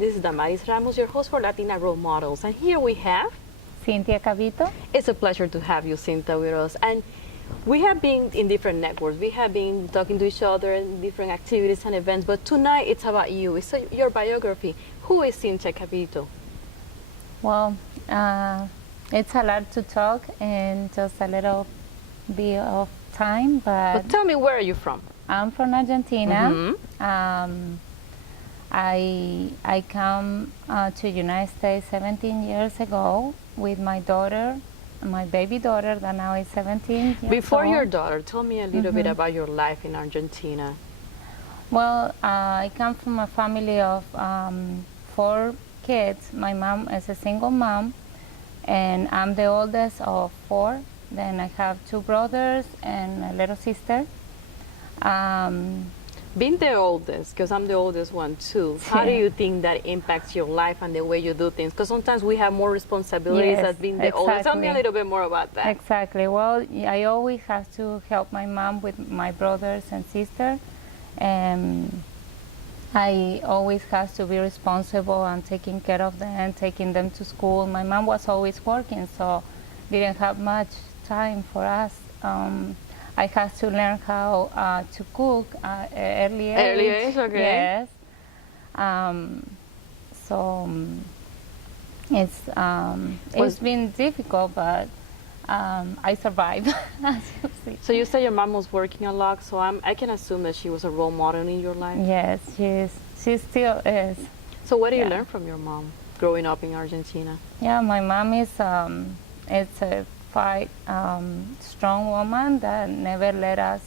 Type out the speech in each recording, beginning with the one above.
everyone. This is Damaris Ramos, your host for Latina Role Models. And here we have Cynthia Cabito. It's a pleasure to have you, Cynthia, with us. And we have been in different networks. We have been talking to each other in different activities and events. But tonight it's about you. It's your biography. Who is Cynthia Cabito? Well, it's a lot to talk in just a little bit of time. But Tell me, where are you from? I'm from Argentina. I come to United States 17 years ago with my daughter, my baby daughter that now is 17 years Before old. your daughter, tell me a little bit about your life in Argentina. Well, I come from a family of 4 kids. My mom is a single mom, and I'm the oldest of 4. Then I have 2 brothers and a little sister. Being the oldest, because I'm the oldest one too, how do you think that impacts your life and the way you do things? Because sometimes we have more responsibilities Yes, as being the oldest. Tell me a little bit more about that. Exactly. Well, I always have to help my mom with my brothers and sister. I always have to be responsible and taking care of them, taking them to school. My mom was always working, so didn't have much time for us. I had to learn how to cook early age. Early age, okay. Yes. It's been difficult, but I survived. As you see. So you say your mom was working a lot, so I can assume that she was a role model in your life? Yes, she still is. So what do you learn from your mom growing up in Argentina? Yeah, my mom is a strong woman that never let us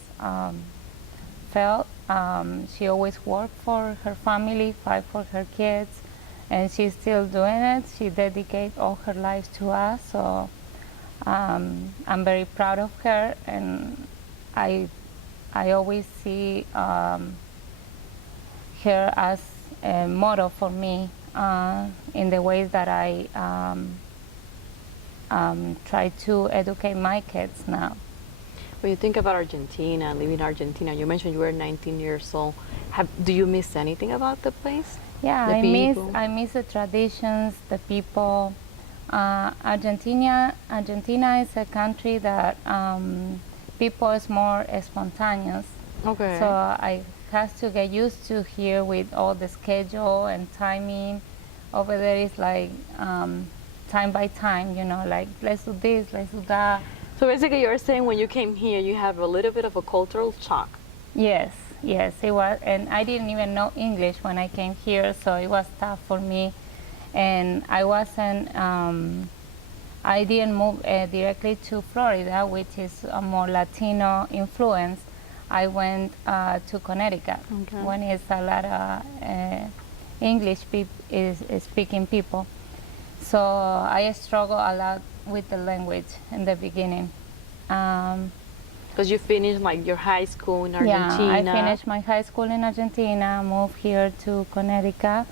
fail. She always worked for her family, fight for her kids, and she's still doing it. She dedicates all her life to us, so I'm very proud of her, and I always see her as a model for me in the ways that I try to educate my kids now. When you think about Argentina, living in Argentina, you mentioned you were 19 years old. Do you miss anything about the place? Yeah, I miss the traditions, the people. Argentina is a country that people is more spontaneous. Okay. So I have to get used to here with all the schedule and timing. Over there is like time by time, like let's do this, let's do that. So basically you're saying when you came here, you have a little bit of a cultural shock. Yes, it was. And I didn't even know English when I came here, so it was tough for me. And I didn't move directly to Florida, which is a more Latino influence. I went to Connecticut, when it's a lot of English speaking people. So I struggled a lot with the language in the beginning. Because you finished like your high school in Argentina. Yeah, I finished my high school in Argentina, moved here to Connecticut,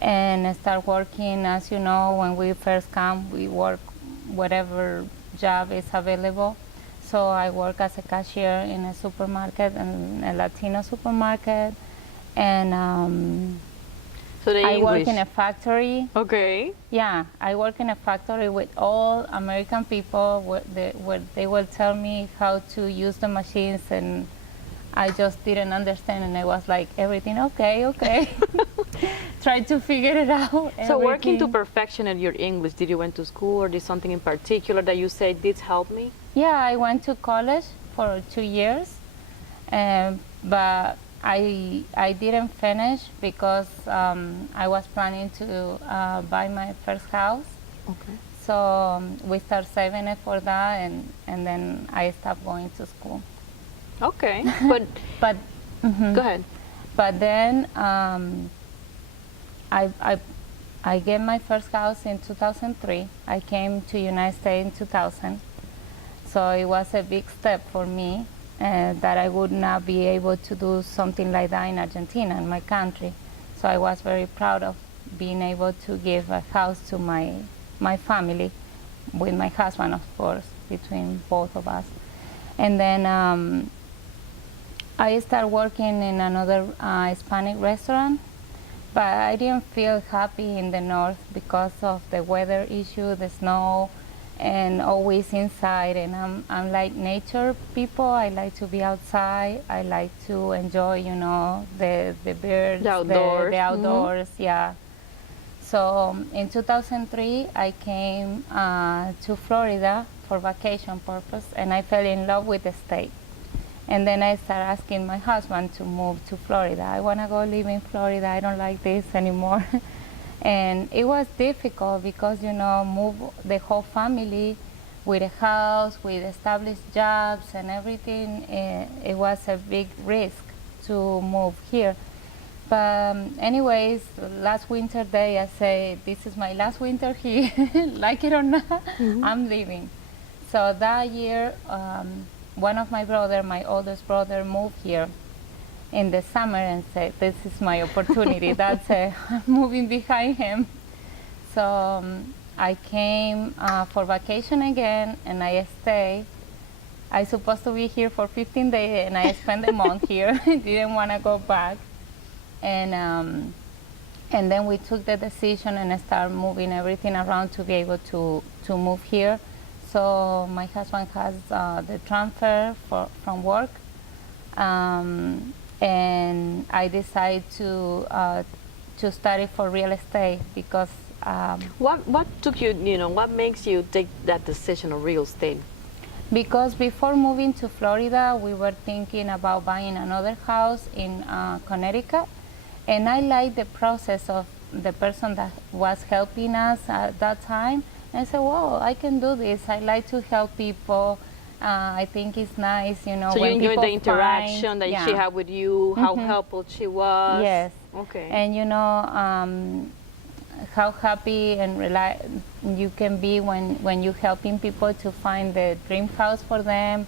and start working. As you know, when we first come, we work whatever job is available. So I work as a cashier in a supermarket, a Latino supermarket, and I work in a factory. Okay. Yeah, I work in a factory with all American people where they will tell me how to use the machines, and I just didn't understand, and I was like, everything okay. Try to figure it out. So working to perfection at your English, did you went to school or did something in particular that you say this helped me? Yeah, I went to college for 2 years, but I didn't finish because I was planning to buy my first house. Okay. So we start saving it for that, and then I stopped going to school. Okay, but go ahead. But then I get my first house in 2003. I came to United States in 2000. So it was a big step for me that I would not be able to do something like that in Argentina, in my country. So I was very proud of being able to give a house to my family, with my husband, of course, between both of us. And then I started working in another Hispanic restaurant, But I didn't feel happy in the north because of the weather issue, the snow, and always inside. And I'm like nature people. I like to be outside. I like to enjoy, the birds, The outdoors. the outdoors. Yeah. So in 2003, I came to Florida for vacation purpose, and I fell in love with the state. And then I started asking my husband to move to Florida. I want to go live in Florida. I don't like this anymore. And it was difficult because, move the whole family with a house, with established jobs and everything. It was a big risk to move here. But anyways, last winter day, I say, this is my last winter here, like it or not, I'm leaving. So that year, one of my oldest brother, moved here in the summer and said, this is my opportunity. That's I'm moving behind him. So I came for vacation again, and I stayed. I supposed to be here for 15 days, and I spent a month here. Didn't want to go back. And then we took the decision and started moving everything around to be able to move here. So my husband has the transfer from work, and I decided to study for real estate because. What took you, what makes you take that decision of real estate? Because before moving to Florida, we were thinking about buying another house in Connecticut, and I liked the process of the person that was helping us at that time. And I said, "Wow, I can do this. I like to help people. I think it's nice, So when you enjoyed people the interaction that yeah. she had with you, how helpful she was. Yes. Okay. And how happy and you can be when you're helping people to find the dream house for them,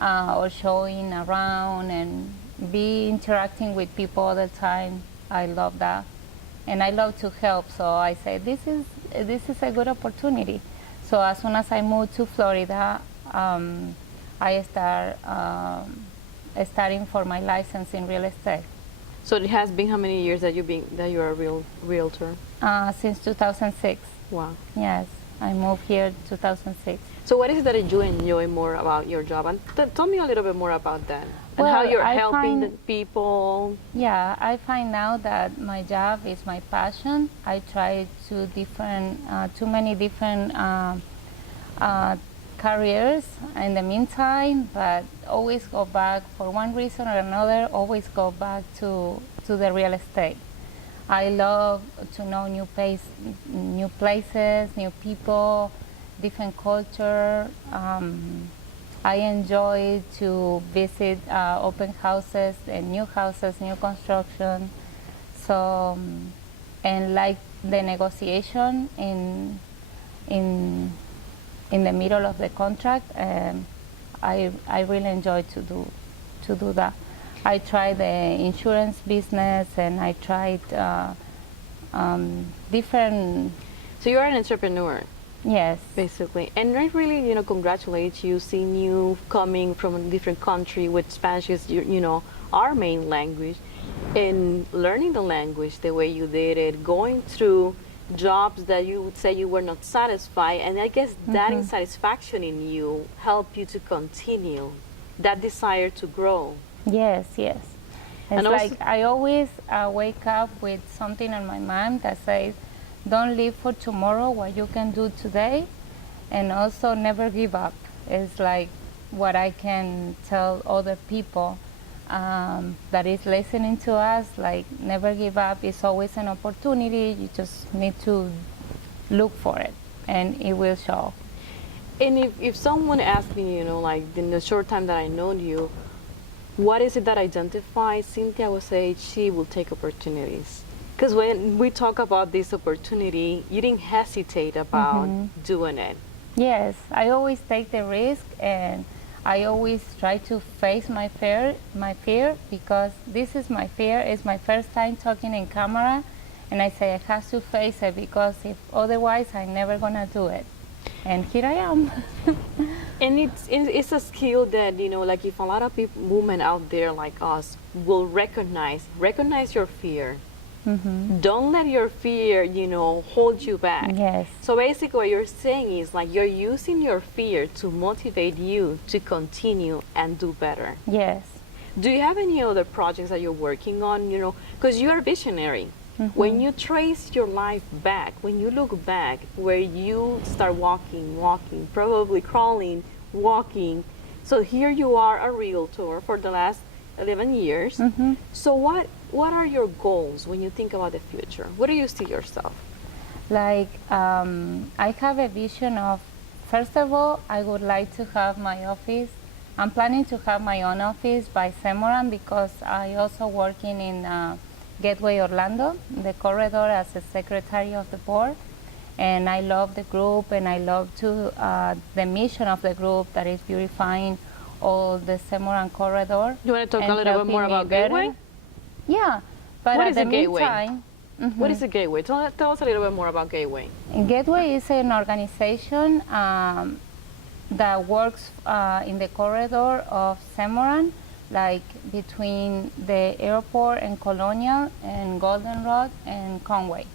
or showing around and be interacting with people all the time. I love that, and I love to help. So I say this is a good opportunity. So as soon as I moved to Florida, I start studying for my license in real estate. So it has been how many years that you're a realtor? Since 2006. Wow. Yes, I moved here 2006. So what is it that you enjoy more about your job? And tell me a little bit more about that. And Well, how you're I helping the find- people. Yeah, I find now that my job is my passion. I try too many different careers in the meantime, but always go back for one reason or another. Always go back to the real estate. I love to know new places, new people, different culture. I enjoy to visit open houses and new houses, new construction. So, and like the negotiation in the middle of the contract, I really enjoy to do that. I tried the insurance business, and I tried different. So you're an entrepreneur. Yes. Basically, and I really, congratulate you, seeing you coming from a different country with Spanish is, our main language, and learning the language the way you did it, going through jobs that you would say you were not satisfied, and I guess that insatisfaction in you helped you to continue, that desire to grow. Yes, yes. It's And like I always wake up with something on my mind that says, don't live for tomorrow, what you can do today, and also never give up. It's like what I can tell other people that is listening to us, like never give up. It's always an opportunity. You just need to look for it, and it will show. And if someone asked me, like in the short time that I known you, what is it that identifies Cynthia, I would say she will take opportunities. Because when we talk about this opportunity, you didn't hesitate about doing it. Yes, I always take the risk, and I always try to face my fear, because this is my fear. It's my first time talking in camera, and I say I have to face it, because if otherwise I'm never gonna do it. And here I am. And it's a skill that, like if a lot of people, women out there like us will recognize your fear Don't let your fear, hold you back. Yes. So basically what you're saying is like you're using your fear to motivate you to continue and do better. Yes. Do you have any other projects that you're working on, because you're a visionary. When you trace your life back, when you look back where you start walking, probably crawling, walking. So here you are a realtor for the last 11 years. So what are your goals when you think about the future? What do you see yourself? Like, I have a vision of, first of all, I would like to have my office. I'm planning to have my own office by Semoran because I also working in Gateway Orlando, the corridor, as a secretary of the board. And I love the group, and I love the mission of the group that is beautifying all the Semoran corridor. You want to talk a little bit more about Gateway? Yeah, but What at is the a Gateway? meantime, What is a Gateway? Tell us a little bit more about Gateway. Gateway is an organization that works in the corridor of Semoran, like between the airport and Colonial and Goldenrod and Conway.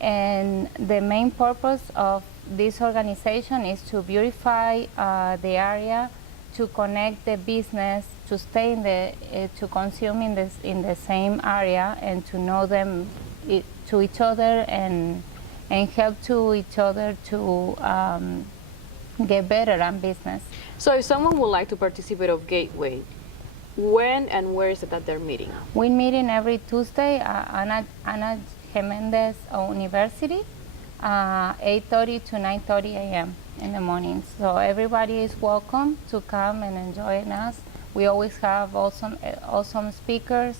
And the main purpose of this organization is to beautify the area, to connect the business, to stay to consume in the same area, and to know them to each other, and help to each other to get better at business. So if someone would like to participate of Gateway, when and where is it that they're meeting? We're meeting every Tuesday at Ana Jimenez University, 8:30 to 9:30 a.m. in the morning. So everybody is welcome to come and join us. We always have awesome speakers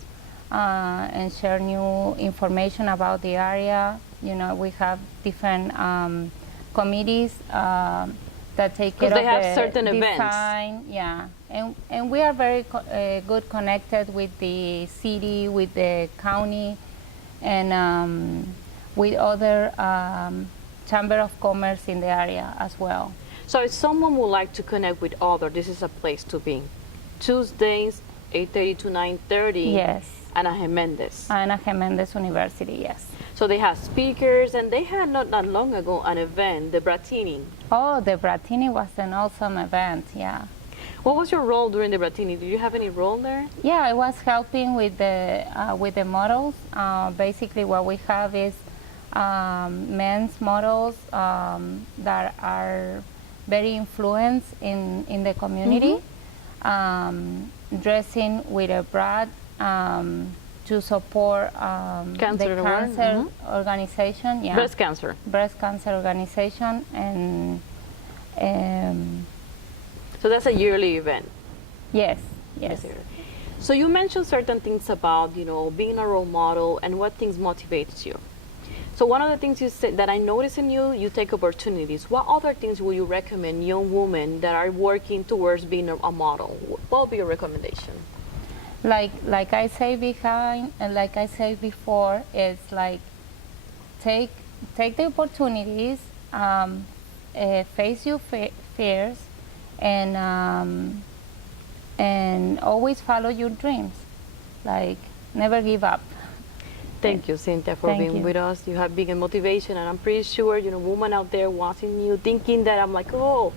and share new information about the area. We have different committees that take care of they have the certain design. events. Yeah, and we are very good connected with the city, with the county, and with other chamber of commerce in the area as well. So if someone would like to connect with others, this is a place to be. Tuesdays, 8:30 to 9:30. Yes. Ana Jimenez. Ana Jimenez University, yes. So they have speakers, and they had not that long ago an event, the Bratini. Oh, the Bratini was an awesome event, yeah. What was your role during the Bratini? Did you have any role there? Yeah, I was helping with the models. Basically, what we have is men's models that are very influenced in the community, dressing with a brand to support the cancer organization. Yeah. Breast cancer. Breast cancer organization, and so that's a yearly event. yes. So you mentioned certain things about being a role model and what things motivates you. So one of the things you said that I notice in you, you take opportunities. What other things will you recommend young women that are working towards being a model? What would be your recommendation? Like I say before, it's like take the opportunities, face your fears, and always follow your dreams. Like, never give up. Thank you, Cynthia, for being with us. You have big motivation, and I'm pretty sure, women out there watching you, thinking that I'm like, oh,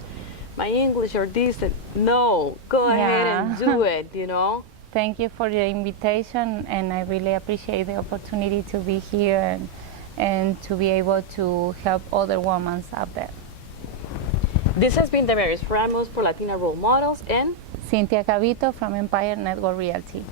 my English or this. No, go ahead and do it, Thank you for the invitation, and I really appreciate the opportunity to be here and to be able to help other women out there. This has been Damaris Ramos for Latina Role Models and Cynthia Cabito from Empire Network Realty.